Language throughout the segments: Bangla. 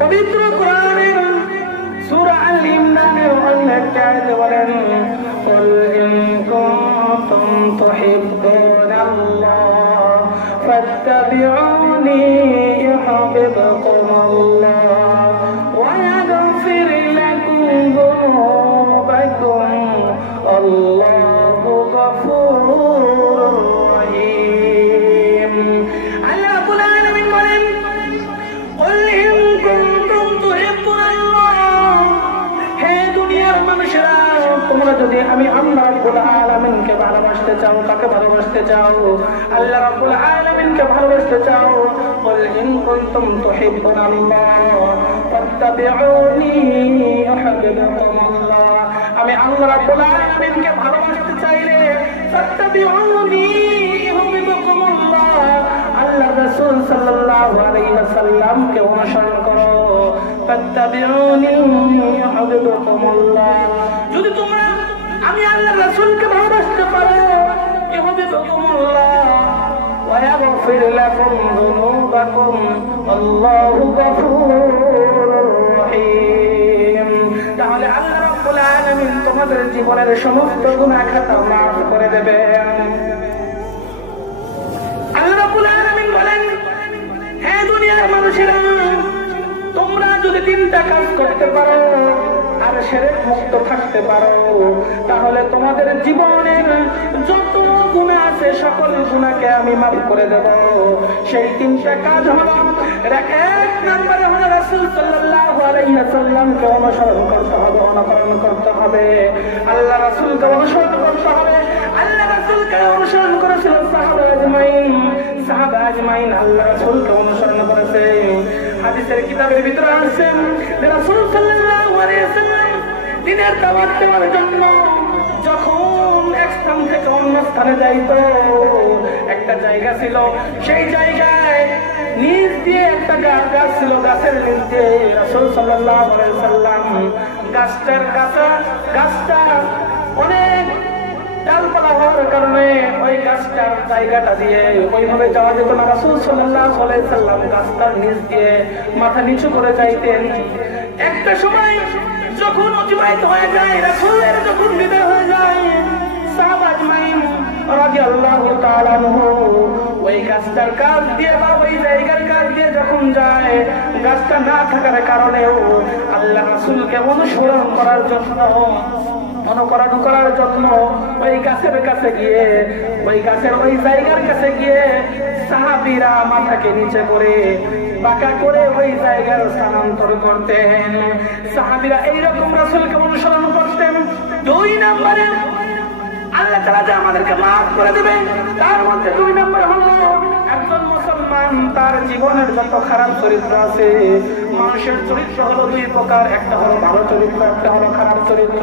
পবিত্র কোরআনের সূরা আল ইমরানের একটা আয়াতে বলেন দুনিয়ার মানুষেরা, তোমরা যদি আমি আল্লাহ রাব্বুল ভালোবাসতে চাও তাকে ভালোবাসতে চাও? আল্লাহ আলমিন কে ভালোবাসতে চাও? আল্লাহ আমি আল্লাহ রাব্বুল আলামিনকে ভালোবাসতে চাইলে আল্লাহ। আল্লাহ রাসূল সাল্লাল্লাহু আলাইহি অনুসরণ করো। যদি তোমরা আমি আল্লাহ রাসূলকে ভালোবাসতে পারো গফুরুর তাহলে আল্লাহ তোমাদের জীবনের সমস্ত গুনাহ খাতা মাফ করে দেবেন। আল্লাহ রাব্বুল বলেন, হে দুনিয়ার মানুষেরা তিনটা কাজ করতে পারো, আর সেরে মুক্ত থাকতে পারো। তাহলে তোমাদের জীবনের যত গুণা আছে, সকল গুণাকে আমি মাফ করে দেব। সেই তিনটা কাজ হলো, এক নম্বরে হলো রাসূল সাল্লাল্লাহু আলাইহি অনুসরণ করতে হবে, অনুকরণ করতে হবে। আল্লাহ রাসূলকে অনুসরণ করতে হবে। আল্লাহ রাসূলকে অনুসরণ করেছিল সাহাবা আজমাইন। সাহাবা আজমাইন আল্লাহ রাসূলকে হাদিসের কিতাবের ভিতরে আছে যে রাসূল সাল্লাল্লাহু আলাইহি ওয়াসাল্লাম দিনের দাওয়াত দেওয়ার জন্য যখন এক স্থান থেকে অন্য স্থানে যাইতো, একটা জায়গা ছিল, সেই জায়গায় নিচ দিয়ে একটা গাছ ছিল, গাছের নিচ দিয়ে রাসূল সাল্লাল্লাহু আলাইহি সাল্লাম গাছটার গাছা গাছটা অনেক ডালপালা হওয়ার কারণে ওই গাছটার জায়গাটা দিয়ে ওইভাবে যাওয়া যেত না। রাসূল আলাইহি সাল্লাম গাছটার নিচ দিয়ে মাথা নিচু করে যাইতেন। একটা সময় যখন অতিবাহিত হয়ে যায়, রাসূলের যখন বিদায় হয়ে যায়, সাহাবা আজমাইন রাদিয়াল্লাহু তাআলা ওই গাছটার কাছ দিয়ে ওই জায়গার কাছ দিয়ে যখন যায়, গাছটা না থাকার কারণেও আল্লাহ রাসূলকে অনুসরণ করার জন্য, অনুকরণ করার জন্য গাছের কাছে গিয়ে ওই গাছের ওই জায়গার কাছে গিয়ে সাহাবিরা মাথাকে নিচে করে বাঁকা করে ওই জায়গার স্থানান্তর করতেন। সাহাবিরা এইরকম রাসূলকে অনুসরণ করতেন। দুই নম্বরে আল্লাহ তাআলা যে আমাদেরকে মাফ করে দেবে তার মধ্যে দুই নম্বর হলো একজন মুসলমান, তার জীবনের যত খারাপ চরিত্র আছে, মানুষের চরিত্র হলো দুই প্রকার। একটা হলো ভালো চরিত্র, একটা হলো খারাপ চরিত্র।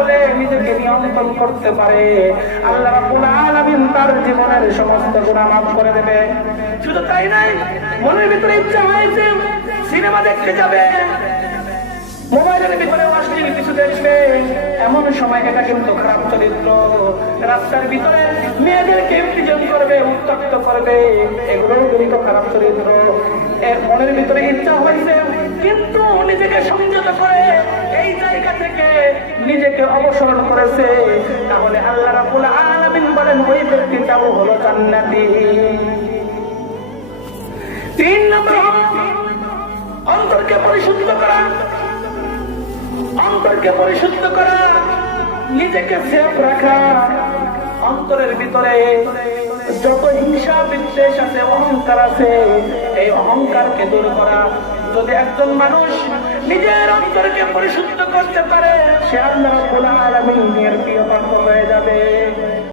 বলে নিজেকে নিয়ন্ত্রণ করতে পারে। আল্লাহ আলামিন তার জীবনের সমস্ত গুনাহ মাফ করে দেবে। শুধু তাই নাই মনের ভিতরে ইচ্ছা হয়েছে সিনেমা দেখতে যাবে। মোবাইলের ভিতরে করবে কিন্তু মনের ভিতরে ইচ্ছা হয়েছে, কিন্তু নিজেকে সংযত করে এই জায়গা থেকে নিজেকে অবসরণ করেছে। তাহলে আল্লাহ রাব্বুল আলামিন বলেন, ওই ব্যক্তিটাও হলো জান্নাতি। তিন নম্বর অন্তরকে পরিশুদ্ধ করা। অন্তরকে পরিশুদ্ধ করা, নিজেকে সেফ রাখা। অন্তরের ভিতরে যত হিংসা, বিদ্বেষ আছে, অহংকার আছে, এই অহংকারকে দূর করা যদি একজন মানুষ নিজের অন্তরকে পরিশুদ্ধ করতে পারে, সে আর আমি প্রিয় পাত্র হয়ে যাবে।